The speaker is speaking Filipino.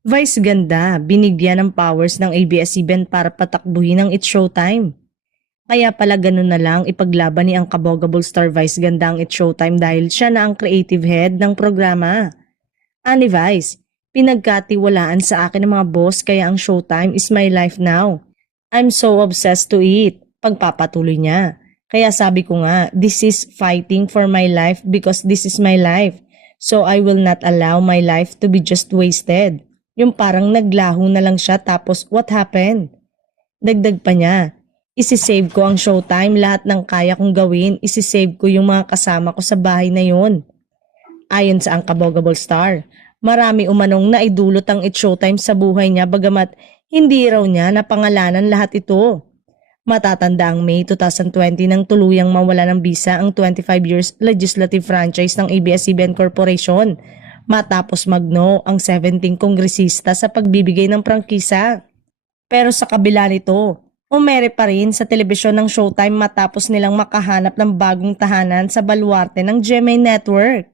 Vice ganda, binigyan ng powers ng ABS-CBN para patakbuhin ang It's Showtime. Kaya pala ganun na lang ipaglaban ni ang kabogable star Vice ganda ang It's Showtime dahil siya na ang creative head ng programa. Ani Vice, pinagkatiwalaan sa akin ng mga boss kaya ang Showtime is my life now. I'm so obsessed to it. Pagpapatuloy niya. Kaya sabi ko nga, this is fighting for my life because this is my life. So I will not allow my life to be just wasted. Yung parang naglaho na lang siya tapos what happened? Dagdag pa niya, isisave ko ang Showtime, lahat ng kaya kong gawin, isisave ko yung mga kasama ko sa bahay na yon. Ayon sa Unkabogable Star, marami umanong naidulot ang It's Showtime sa buhay niya bagamat hindi raw niya napangalanan lahat ito. Matatanda ang May 2020 nang tuluyang mawala ng bisa ang 25 years legislative franchise ng ABS-CBN Corporation matapos magno ang 17 kongresista sa pagbibigay ng prangkisa. Pero sa kabila nito, umere pa rin sa telebisyon ng Showtime matapos nilang makahanap ng bagong tahanan sa baluarte ng GMA Network.